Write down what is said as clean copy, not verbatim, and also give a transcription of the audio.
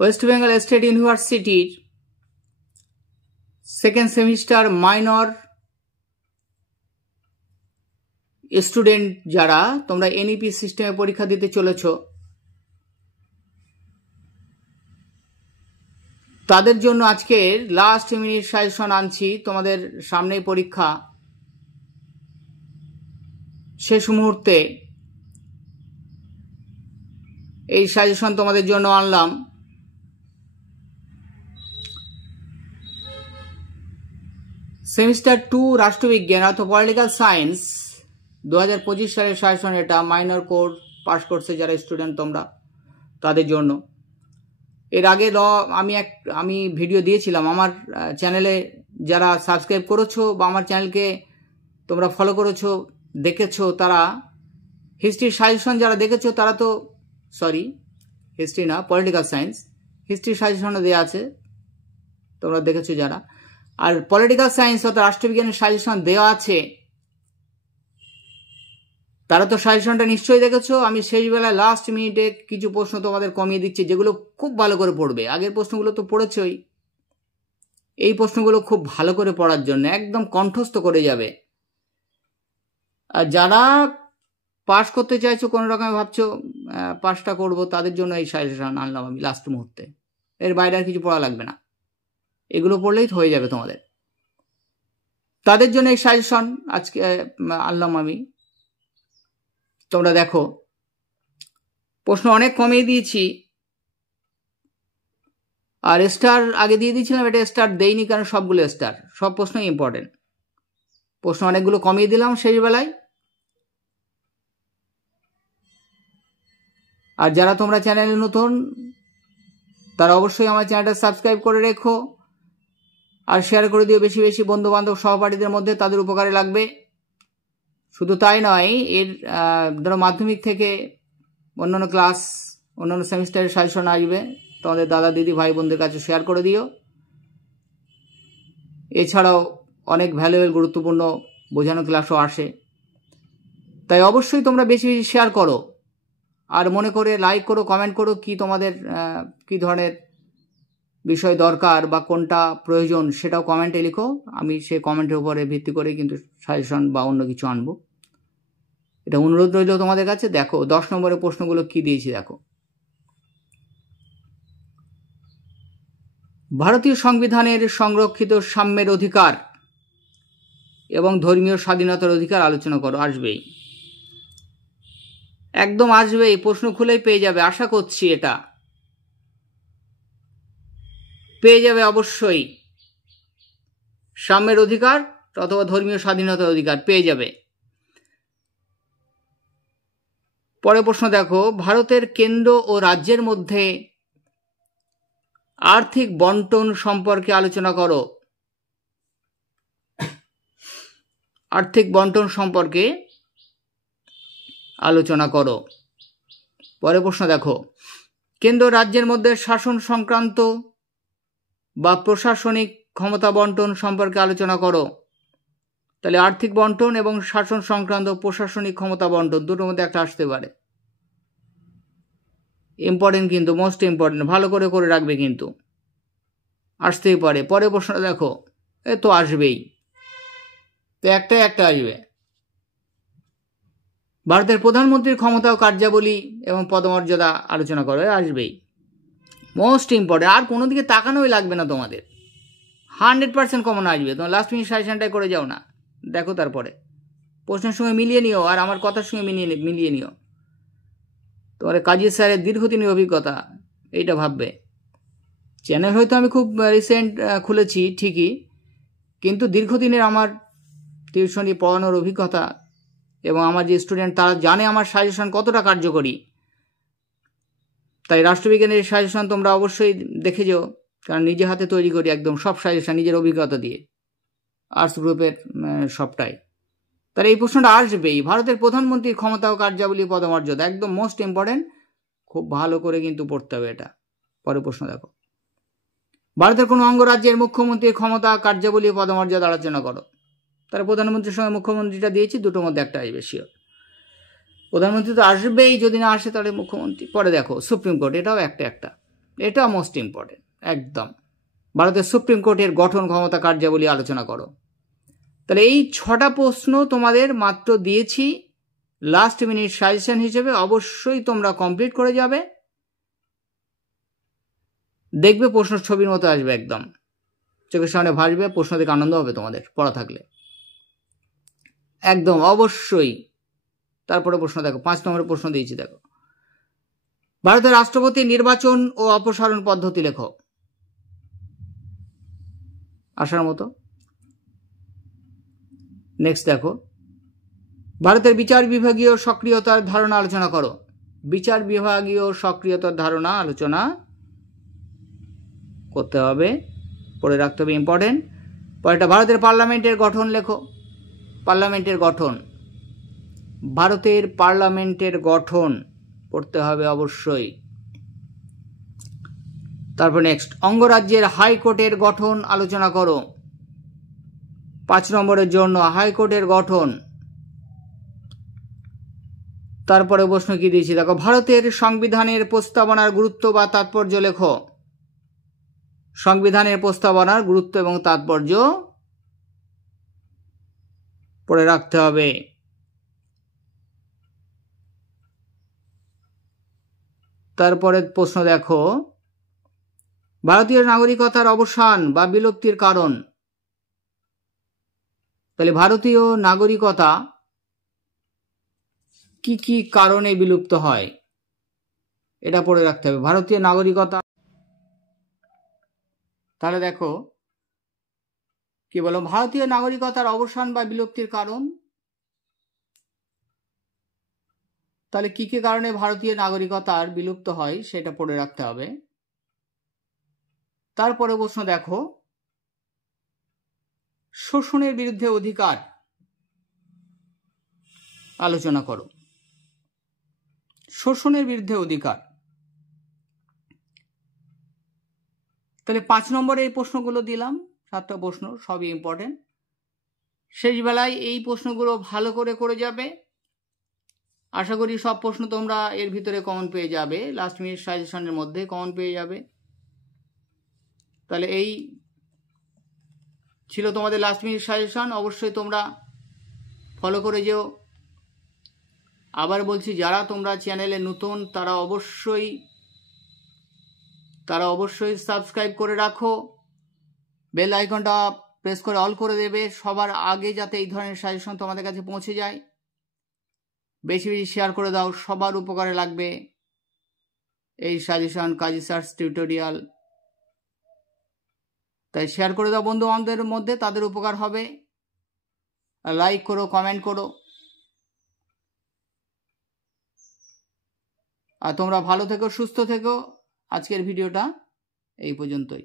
West Bengal state ইউনিভার্সিটির second semester minor student যারা তোমরা এনইপি সিস্টেমে পরীক্ষা দিতে চলেছ, তাদের জন্য আজকের লাস্ট মিনিট সাজেশন আনছি। তোমাদের সামনেই পরীক্ষা, শেষ মুহূর্তে এই সাজেশন তোমাদের জন্য আনলাম। সেমিস্টার 2 রাষ্ট্রবিজ্ঞান অর্থাৎ পলিটিক্যাল সায়েন্স 2025 সালের সাজেশন এটা। মাইনর কোর্স পাস করছে যারা স্টুডেন্ট তোমরা, তাদের জন্য। এর আগে আমি ভিডিও দিয়েছিলাম আমার চ্যানেলে। যারা সাবস্ক্রাইব করেছো বা আমার চ্যানেলকে তোমরা ফলো করেছো, দেখেছো, তারা হিস্ট্রির সাজেশন যারা দেখেছো তারা তো, সরি হিস্ট্রি না, পলিটিক্যাল সায়েন্স, হিস্ট্রির সাজেশনও দেওয়া আছে, তোমরা দেখেছো যারা। আর পলিটিক্যাল সায়েন্স অর্থাৎ রাষ্ট্রবিজ্ঞানের সাজেশন দেওয়া আছে, তারা তো সাজেশনটা নিশ্চয়ই দেখেছো। আমি শেষ বেলায় লাস্ট মিনিটে কিছু প্রশ্ন তোমাদের কমিয়ে দিচ্ছি, যেগুলো খুব ভালো করে পড়বে। আগের প্রশ্নগুলো তো পড়েছই, এই প্রশ্নগুলো খুব ভালো করে পড়ার জন্য একদম কণ্ঠস্থ করে যাবে। আর যারা পাস করতে চাইছো, কোনো রকমে ভাবছো পাসটা করবো, তাদের জন্য এই সাজেশন আনলাম আমি লাস্ট মুহূর্তে। এর বাইরে আর কিছু পড়া লাগবে না, এগুলো পড়লেই হয়ে যাবে তোমাদের। তাদের জন্য এই সাজেশন আজকে আনলাম আমি। তোমরা দেখো, প্রশ্ন অনেক কমিয়ে দিয়েছি, আর স্টার আগে দিয়ে দিয়েছিলাম, এটা স্টার দেইনি কারণ সবগুলো স্টার, সব প্রশ্নই ইম্পর্টেন্ট। প্রশ্ন অনেকগুলো কমিয়ে দিলাম শেষ বেলায়। আর যারা তোমরা চ্যানেলে নতুন, তারা অবশ্যই আমার চ্যানেলটা সাবস্ক্রাইব করে রেখো আর শেয়ার করে দিও বেশি বেশি বন্ধু বান্ধব সহপাঠীদের মধ্যে, তাদের উপকারে লাগবে। শুধু তাই নয়, এর ধরো মাধ্যমিক থেকে অন্যান্য ক্লাস, অন্যান্য সেমিস্টারের সাজেশন আসবে, তোমাদের দাদা দিদি ভাই বোনদের কাছে শেয়ার করে দিও। এছাড়াও অনেক ভ্যালুয়েবল গুরুত্বপূর্ণ বোঝানো ক্লাসও আসে, তাই অবশ্যই তোমরা বেশি বেশি শেয়ার করো। আর মনে করে লাইক করো, কমেন্ট করো, কি তোমাদের কি ধরনের বিষয় দরকার বা কোনটা প্রয়োজন সেটাও কমেন্টে লিখো। আমি সেই কমেন্টের উপরে ভিত্তি করে কিন্তু সাজেশন বা অন্য কিছু আনবো, এটা অনুরোধ রইল তোমাদের কাছে। দেখো 10 নম্বরের প্রশ্নগুলো কি দিয়েছি দেখো। ভারতীয় সংবিধানের সংরক্ষিত সাম্যের অধিকার এবং ধর্মীয় স্বাধীনতার অধিকার আলোচনা করো। আসবেই, একদম আসবেই, প্রশ্ন খুলেই পেয়ে যাবে, আশা করছি এটা পেয়ে যাবে অবশ্যই। সাম্যের অধিকার অথবা ধর্মীয় স্বাধীনতার অধিকার পেয়ে যাবে। পরের প্রশ্ন দেখো, ভারতের কেন্দ্র ও রাজ্যের মধ্যে আর্থিক বন্টন সম্পর্কে আলোচনা করো। আর্থিক বন্টন সম্পর্কে আলোচনা করো। পরের প্রশ্ন দেখো, কেন্দ্র রাজ্যের মধ্যে শাসন সংক্রান্ত বা প্রশাসনিক ক্ষমতা বন্টন সম্পর্কে আলোচনা করো। তাহলে আর্থিক বন্টন এবং শাসন সংক্রান্ত প্রশাসনিক ক্ষমতা বন্টন দুটোর মধ্যে একটা আসতে পারে। ইম্পর্টেন্ট কিন্তু, মোস্ট ইম্পর্টেন্ট, ভালো করে করে রাখবে কিন্তু, আসতেই পারে। পরের প্রশ্নটা দেখো, এ তো আসবেই, তো একটা আসবে। ভারতের প্রধানমন্ত্রীর ক্ষমতা ও কার্যাবলী এবং পদমর্যাদা আলোচনা করো, আসবেই, মোস্ট ইম্পর্টেন্ট। আর কোনো দিকে তাকানোই লাগবে না তোমাদের, 100% কমন আসবে। তোমার লাস্ট মিনিট সাজেশনটাই করে যাও না, দেখো তারপরে প্রশ্নের সঙ্গে মিলিয়ে নিও আর আমার কথার সঙ্গে মিলিয়ে নিও। তোমার কাজী স্যারের দীর্ঘদিনের অভিজ্ঞতা, এইটা ভাববে। চ্যানেল হয়তো আমি খুব রিসেন্ট খুলেছি ঠিকই, কিন্তু দীর্ঘদিনের আমার টিউশনি পড়ানোর অভিজ্ঞতা এবং আমার যে স্টুডেন্ট তারা জানে আমার সাজেশন কতটা কার্যকরী। তাই রাষ্ট্রবিজ্ঞানের সাজেশন তোমরা অবশ্যই দেখে যাও, কারণ নিজে হাতে তৈরি করি একদম সব সাজেশন নিজের অভিজ্ঞতা দিয়ে, আর্টস গ্রুপের সবটাই। তাহলে এই প্রশ্নটা আসবেই, ভারতের প্রধানমন্ত্রীর ক্ষমতা ও কার্যাবলী পদমর্যাদা, একদম মোস্ট ইম্পর্টেন্ট, খুব ভালো করে কিন্তু পড়তে হবে এটা। পরের প্রশ্ন দেখো, ভারতের কোনো অঙ্গরাজ্যের মুখ্যমন্ত্রীর ক্ষমতা, কার্যাবলী, পদমর্যাদা আলোচনা করো। তাহলে প্রধানমন্ত্রীর সঙ্গে মুখ্যমন্ত্রীটা দিয়েছি, দুটোর মধ্যে একটা আসবে শিওর। প্রধানমন্ত্রী তো আসবেই, যদি না আসে তাহলে মুখ্যমন্ত্রী। পরে দেখো সুপ্রিম কোর্ট, এটাও একটা। এটা মোস্ট ইম্পর্টেন্ট একদম। ভারতের সুপ্রিম কোর্টের গঠন ক্ষমতা কার্যাবলী আলোচনা করো। তাহলে এই 6টা প্রশ্ন তোমাদের মাত্র দিয়েছি লাস্ট মিনিট সাজেশন হিসেবে, অবশ্যই তোমরা কমপ্লিট করে যাবে। দেখবে প্রশ্ন ছবির মতো আসবে, একদম চোখের সামনে ভাসবে, প্রশ্ন দেখে আনন্দ হবে তোমাদের পড়া থাকলে, একদম অবশ্যই। তারপরে প্রশ্ন দেখো, 5 নম্বরের প্রশ্ন দিয়েছি দেখো, ভারতের রাষ্ট্রপতি নির্বাচন ও অপসারণ পদ্ধতি লেখো। আসার মতো। নেক্সট দেখো, ভারতের বিচার বিভাগীয় সক্রিয়তার ধারণা আলোচনা করো। বিচার বিভাগীয় সক্রিয়তার ধারণা আলোচনা করতে হবে, পড়ে রাখতে হবে, ইম্পর্টেন্ট। পরেরটা, ভারতের পার্লামেন্টের গঠন লেখো। পার্লামেন্টের গঠন, ভারতের পার্লামেন্টের গঠন পড়তে হবে অবশ্যই। তারপর নেক্সট, অঙ্গরাজ্যের হাইকোর্টের গঠন আলোচনা করো। 5 নম্বরের জন্য হাইকোর্টের গঠন। তারপরে প্রশ্ন কি দিয়েছি দেখো, ভারতের সংবিধানের প্রস্তাবনার গুরুত্ব বা তাৎপর্য লেখো। সংবিধানের প্রস্তাবনার গুরুত্ব এবং তাৎপর্য পড়ে রাখতে হবে। তারপরে প্রশ্ন দেখো, ভারতীয় নাগরিকতার অবসান বা বিলুপ্তির কারণ। তাহলে ভারতীয় নাগরিকতা কি কি কারণে বিলুপ্ত হয় এটা পড়ে রাখতে হবে, ভারতীয় নাগরিকতা। তাহলে দেখো কি বলো, ভারতীয় নাগরিকতার অবসান বা বিলুপ্তির কারণ। তাহলে কি কি কারণে ভারতীয় নাগরিকতার বিলুপ্ত হয় সেটা পড়ে রাখতে হবে। তারপরে প্রশ্ন দেখো, শোষণের বিরুদ্ধে অধিকার আলোচনা করো। শোষণের বিরুদ্ধে অধিকার। তাহলে 5 নম্বরে এই প্রশ্নগুলো দিলাম, 7টা প্রশ্ন, সবই ইম্পর্টেন্ট। শেষ বেলায় এই প্রশ্নগুলো ভালো করে করে যাবে। আশা করি সব প্রশ্ন তোমরা এর ভিতরে কমন পেয়ে যাবে, লাস্ট মিনিট সাজেশনের মধ্যে কমন পেয়ে যাবে। তাহলে এই ছিল তোমাদের লাস্ট মিনিট সাজেশন, অবশ্যই তোমরা ফলো করে যেও। আবার বলছি, যারা তোমরা চ্যানেলে নতুন তারা অবশ্যই সাবস্ক্রাইব করে রাখো, বেল আইকনটা প্রেস করে অল করে দেবে সবার আগে, যাতে এই ধরনের সাজেশন তোমাদের কাছে পৌঁছে যায়। বেশি বেশি শেয়ার করে দাও, সবার উপকারে লাগবে এই সাজেশন, কাজী সার্চ টিউটোরিয়াল। তাই শেয়ার করে দাও বন্ধু বান্ধবের মধ্যে, তাদের উপকার হবে। লাইক করো, কমেন্ট করো। আর তোমরা ভালো থেকো, সুস্থ থেকো। আজকের ভিডিওটা এই পর্যন্তই।